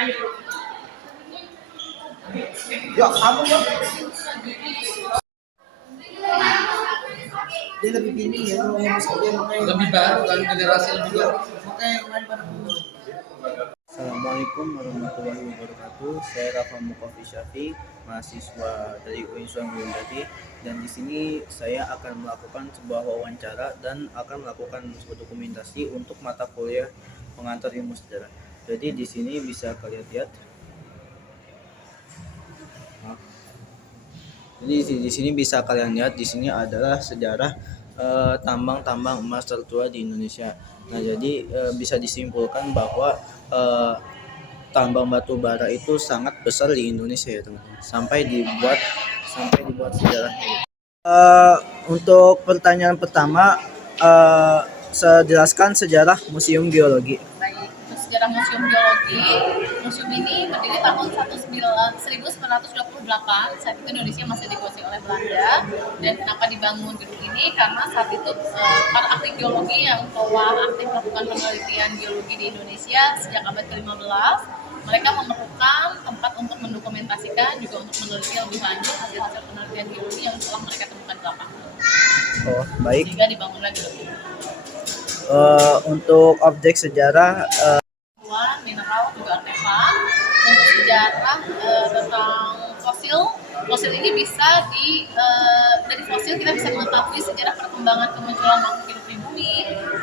Ya, kamu ya. Dia lebih pintar ya kalau ngomong dia makanya lebih baru kan, generasi lebih baru. makanya yang lain pada dulu. Assalamualaikum warahmatullahi wabarakatuh. Saya Rafa Mukofi Syafi, mahasiswa dari UIN Tadi, dan di sini saya akan melakukan sebuah wawancara dan akan melakukan sebuah dokumentasi untuk mata kuliah pengantar ilmu sejarah. Jadi di sini bisa kalian lihat. Jadi di sini bisa kalian lihat, di sini adalah sejarah tambang-tambang emas tertua di Indonesia. Nah, jadi bisa disimpulkan bahwa tambang batu bara itu sangat besar di Indonesia ya teman-teman. Sampai dibuat sejarahnya. Untuk pertanyaan pertama, saya jelaskan sejarah Museum Geologi. Baik, untuk sejarah Museum Geologi, museum ini berdiri tahun 1928. Saat itu Indonesia masih dikuasai oleh Belanda. Dan kenapa dibangun gedung ini? Karena saat itu para ahli geologi yang telah aktif melakukan penelitian geologi di Indonesia sejak abad ke-15, mereka memerlukan tempat untuk mendokumentasikan, juga untuk meneliti lebih lanjut hasil-hasil penelitian geologi yang telah mereka temukan di lapangan. Oh, baik. Sehingga dibangunlah gedung ini. Untuk objek sejarah, mineral juga artefak. Untuk sejarah tentang fosil ini bisa dari fosil kita bisa mengetahui sejarah perkembangan kemunculan makhluk hidup di bumi,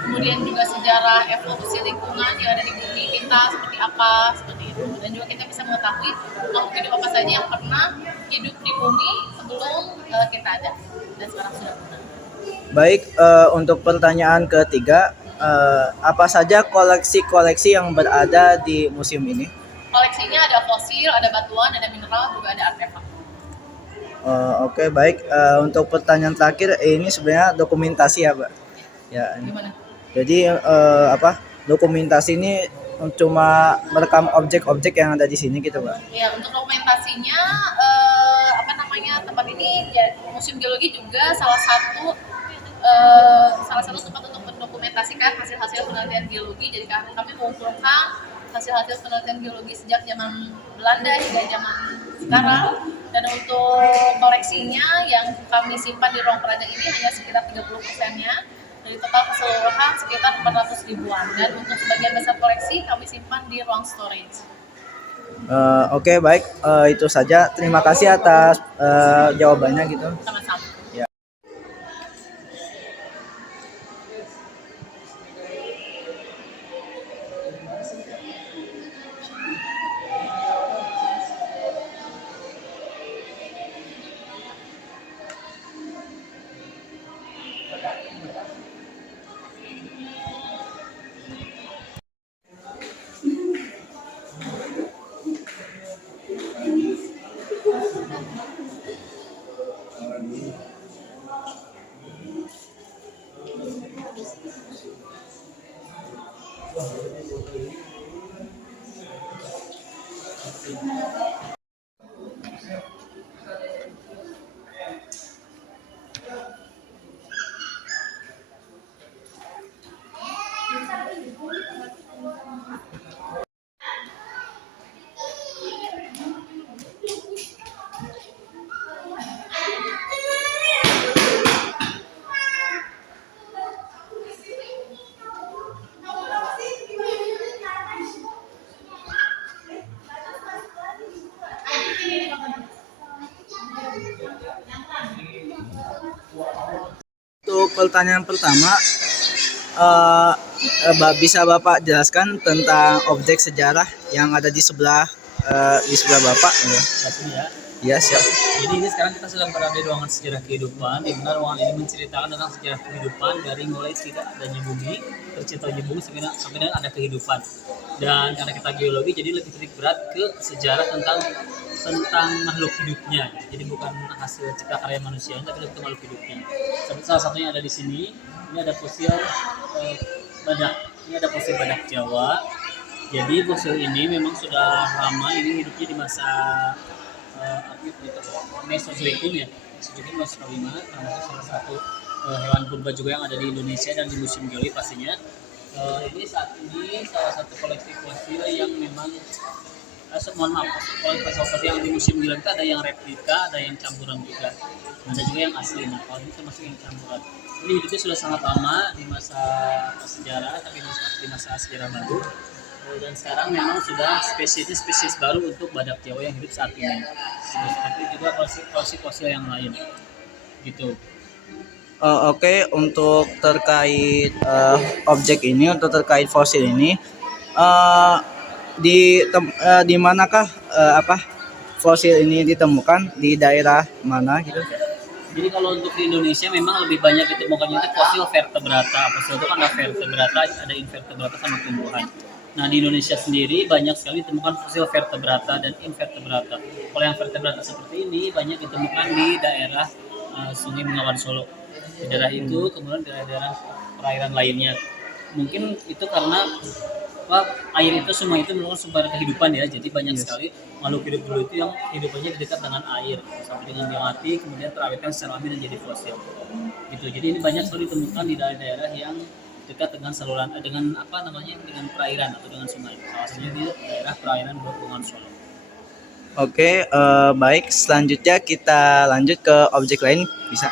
kemudian juga sejarah evolusi lingkungan yang ada di bumi kita seperti apa, seperti itu. Dan juga kita bisa mengetahui makhluk hidup apa saja yang pernah hidup di bumi sebelum kita ada dan sekarang sudah punah. baik. Untuk pertanyaan ketiga, apa saja koleksi-koleksi yang berada di museum ini? Koleksinya ada fosil, ada batuan, ada mineral, juga ada artefak. Oke, baik. Untuk pertanyaan terakhir, ini sebenarnya dokumentasi ya, Pak? Ya. Gimana? Jadi dokumentasi ini cuma merekam objek-objek yang ada di sini gitu, Pak? Ya, untuk dokumentasinya tempat ini ya, Museum Geologi juga salah satu tempat untuk mendokumentasikan hasil-hasil penelitian geologi. Jadi kami mengumpulkan hasil-hasil penelitian geologi sejak zaman Belanda hingga zaman sekarang. Dan untuk koleksinya yang kami simpan di ruang peraga ini hanya sekitar 30%-nya. Dari total keseluruhan sekitar 400 ribuan. Dan untuk sebagian besar koleksi kami simpan di ruang storage. Oke, baik. Itu saja. Terima kasih atas jawabannya gitu. Sama-sama. Untuk pertanyaan pertama, bisa Bapak jelaskan tentang objek sejarah yang ada di sebelah Bapak? Ya. Ya, siap. Jadi ini sekarang kita sedang berada di ruangan sejarah kehidupan, di mana ruangan ini menceritakan tentang sejarah kehidupan dari mulai tidak adanya bumi, terciptanya bumi sampai dengan ada kehidupan. Dan karena kita geologi, jadi lebih titik berat ke sejarah tentang makhluk hidupnya. Jadi bukan hasil cipta karya manusia, tapi lebih ke makhluk hidupnya. Salah satunya ada di sini. Ini ada fosil badak. Ini ada fosil badak Jawa. Jadi fosil ini memang sudah lama. Ini hidupnya di masa Mesozoikum ya. Mesozoikum Mesozoikum termasuk salah satu hewan purba juga yang ada di Indonesia dan di Museum Geologi pastinya. Ini saat ini salah satu koleksi fosil yang memang mohon maaf, kalau fosil yang di museum Gila itu ada yang replika, ada yang campuran juga, ada juga yang asli. Nah kalau ini termasuk yang campuran. Jadi hidupnya sudah sangat lama di masa sejarah, tapi di masa sejarah baru. Dan sekarang memang sudah spesies baru untuk badak Jawa yang hidup saat ini. Seperti juga fosil yang lain, gitu. Oke, untuk terkait objek ini, untuk terkait fosil ini, di manakah fosil ini ditemukan, di daerah mana gitu? Jadi kalau untuk di Indonesia memang lebih banyak ditemukannya itu fosil vertebrata. Fosil itu kan ada vertebrata, ada invertebrata sama tumbuhan. Nah di Indonesia sendiri banyak sekali ditemukan fosil vertebrata dan invertebrata. Kalau yang vertebrata seperti ini banyak ditemukan di daerah Sungai Bengawan Solo. Di daerah itu, kemudian di daerah perairan lainnya. Mungkin itu karena air itu semua itu merupakan sumber kehidupan ya. Jadi banyak sekali makhluk hidup dulu itu yang hidupannya di dekat dengan air sampai dengan dia mati kemudian terawetkan secara alami dan jadi fosil. Gitu. Jadi ini banyak sekali ditemukan di daerah-daerah yang dekat dengan saluran dengan dengan perairan atau dengan sungai. Salah satunya di daerah perairan Bengawan Solo. Oke, baik. Selanjutnya kita lanjut ke objek lain, bisa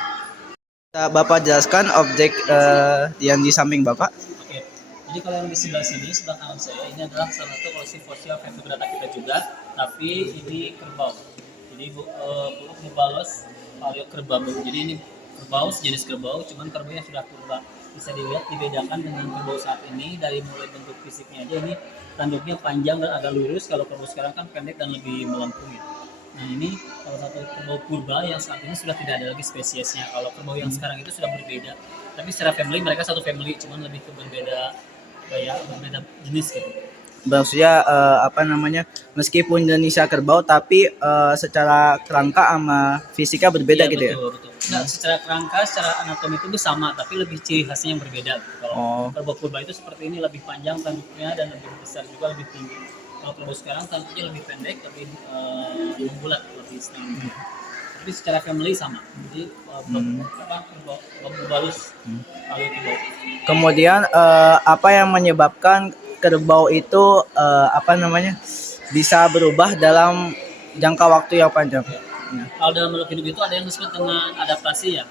Bapak jelaskan objek yang di samping Bapak? Oke. Jadi kalau yang di sebelah sini, sebelah kanan saya, ini adalah salah satu koleksi fosil vertebrata kita juga, tapi ini kerbau. Jadi Bubalus paleokerbau. Jadi ini kerbau, sejenis kerbau, cuman kerbaunya sudah purba. Bisa dilihat dibedakan dengan kerbau saat ini dari mulai bentuk fisiknya aja, ini tanduknya panjang dan agak lurus. Kalau kerbau sekarang kan pendek dan lebih melengkung ya. Nah ini salah satu kerbau purba yang saat ini sudah tidak ada lagi spesiesnya. Kalau kerbau yang sekarang itu sudah berbeda. Tapi secara family mereka satu family, cuman lebih ke berbeda jenis gitu. Maksudnya meskipun Indonesia kerbau tapi secara kerangka sama fisika berbeda iya, gitu betul, ya? Betul. Nah, secara kerangka, secara anatomi itu sama, tapi lebih ciri khasnya yang berbeda. Kalau kerbau purba itu seperti ini, lebih panjang tanduknya dan lebih besar juga, lebih tinggi. Kalau kerbau sekarang tanduknya lebih pendek, lebih bulat, lebih sedang. Tapi secara family sama. Jadi kerbau Bubalus paleokerbau. Kemudian apa yang menyebabkan kerbau itu bisa berubah dalam jangka waktu yang panjang? Ya. Kalau dalam makhluk hidup itu ada yang disebut dengan adaptasi ya.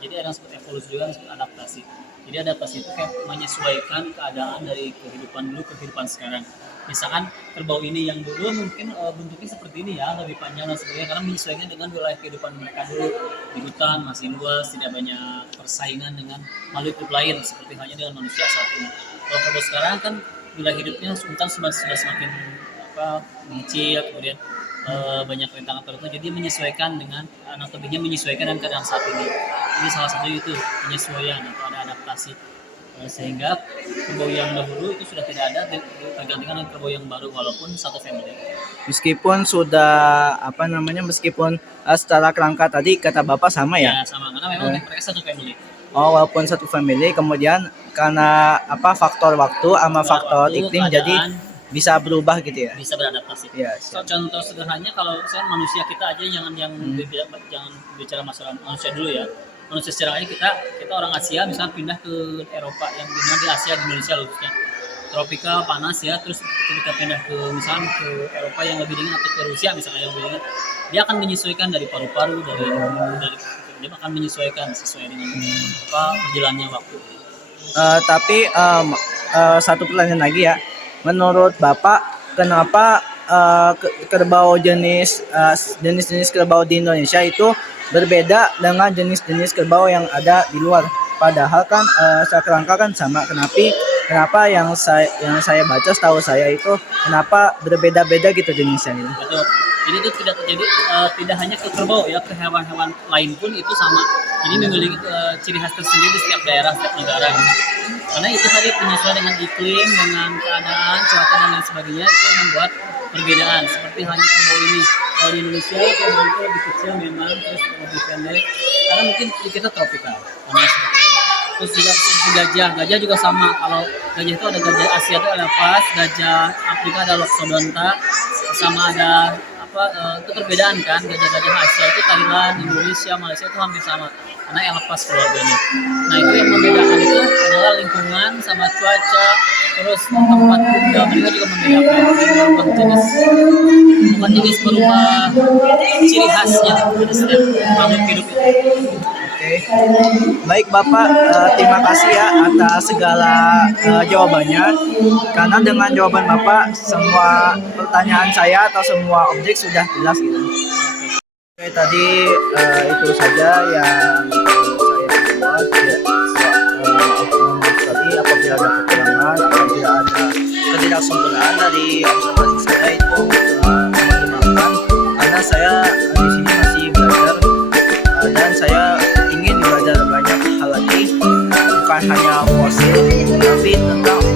Jadi ada yang disebut evolusi juga, yang disebut adaptasi. Jadi adaptasi itu kayak menyesuaikan keadaan dari kehidupan dulu ke kehidupan sekarang. Misalkan kerbau ini yang dulu mungkin bentuknya seperti ini ya, lebih panjang dan sebagainya, karena menyesuaikan dengan wilayah kehidupan mereka dulu. Di hutan masih luas, tidak banyak persaingan dengan makhluk hidup lain seperti halnya dengan manusia saat ini. Kalau kerbau sekarang kan wilayah hidupnya hutan sudah semakin mengecil, kemudian banyak rintangan tertentu, jadi menyesuaikan dengan anatominya, menyesuaikan dengan keadaan saat ini. Ini salah satu itu penyesuaian atau ada adaptasi, sehingga kerbau yang dahulu itu sudah tidak ada, tergantikan dengan kerbau yang baru walaupun satu family. Meskipun sudah meskipun secara kerangka tadi kata Bapak sama ya? Ya sama, karena memang mereka satu family. Walaupun satu family, kemudian karena faktor waktu sama faktor iklim, keadaan, jadi bisa berubah gitu ya? Bisa beradaptasi. Ya, contoh sederhananya kalau misalnya manusia kita aja, jangan bicara masalah manusia dulu ya. Manusia secara aja kita orang Asia misalnya pindah ke Eropa, yang dimana di Asia, di Indonesia khususnya tropikal panas ya, terus kita pindah ke misalnya ke Eropa yang lebih dingin atau ke Rusia misalnya yang lebih dingin, dia akan menyesuaikan dari paru-paru, dari dia akan menyesuaikan sesuai dengan berjalannya waktu. Tapi satu pertanyaan lagi ya, menurut Bapak kenapa kerbau jenis kerbau di Indonesia itu berbeda dengan jenis-jenis kerbau yang ada di luar? Padahal kan secara kerangka kan sama. Kenapa yang saya baca, setahu saya itu kenapa berbeda-beda gitu jenisnya gitu? Betul. Jadi itu tidak terjadi tidak hanya ke kerbau ya, ke hewan-hewan lain pun itu sama. Jadi memiliki ciri khas tersendiri di setiap daerah, setiap negara. Karena itu tadi penyesuaian dengan iklim, dengan keadaan, cuaca dan lain sebagainya, itu membuat perbedaan. Seperti halnya kerbau ini, kalau di Indonesia kerbau itu lebih kecil memang, terus lebih pendek, karena mungkin kita tropikal. Terus juga gajah juga sama. Kalau gajah itu ada gajah Asia itu ada Pas, gajah Afrika ada Loxodonta, sama ada itu perbedaan kan, gajah-gajah Asia itu Thailand, Indonesia, Malaysia itu hampir sama. anak yang lepas keluarganya. Nah itu yang membedakan itu adalah lingkungan sama cuaca, terus tempat tinggal mereka juga membedakan, bukan jenis berubah ciri khasnya pada setiap makhluk hidup itu. Oke. Baik Bapak, terima kasih ya atas segala jawabannya. Karena dengan jawaban Bapak semua pertanyaan saya atau semua objek sudah jelas gitu. Oke, tadi itu saja yang saya buat. Ya, tadi apabila ada kekurangan, apabila ada ketidaksempurnaan dari observasi saya itu mohon dimaafkan karena saya di sini masih belajar dan saya ingin belajar banyak hal lagi, bukan hanya fosil tapi tentang